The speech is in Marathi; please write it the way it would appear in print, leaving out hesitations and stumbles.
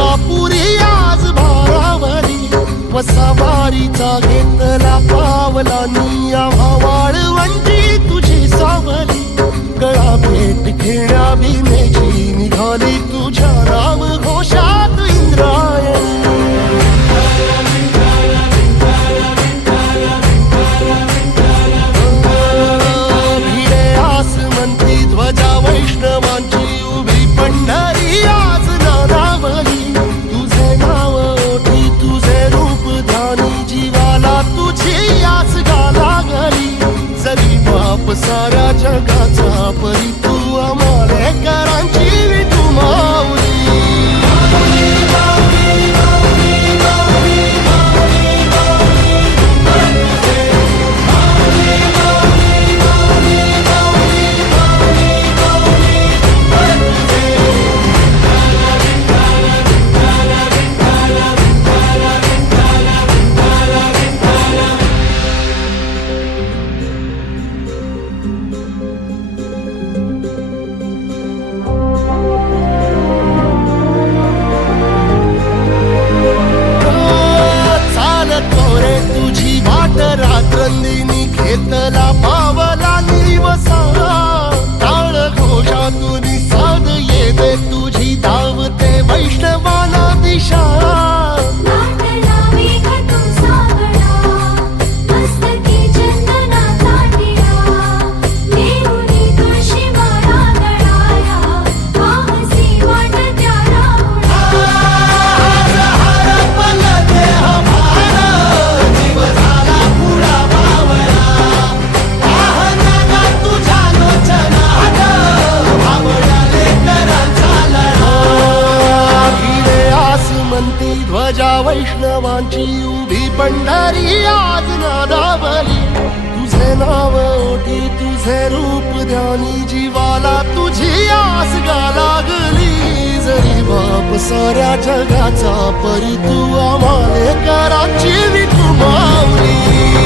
तुळजापुरी आज भारावरी वसावारीचा घेतला पावला निया वाळवंटी तुझी सावली गळा भेट घेण्या भीमेची निघाली तुझ्या राम घोषात इंद्रायणी भिडे आसमंती ध्वजा वैष्णवांची उभी पंढरी आज नारावली तुझे नाव ओठी तुझे रूप ध्यानी जीवाला तुझी आस गाला गली जरी बाप साऱ्या जगाचा परी तू आमालेकरांची विठू माऊली रात्रंदिनी घेतला पावला निवसा टाळ घोषातून साध येते तुझी धावते वैष्णवाला दिशा ध्वजा वैष्णवांची उभी पंढरी आज नादावली तुझे नाव ओठी तुझे रूप ध्यानी जीवाला तुझी आस गा लागली जरी बाप साऱ्या जगाचा परी तू आमालेकरांची विठू माऊली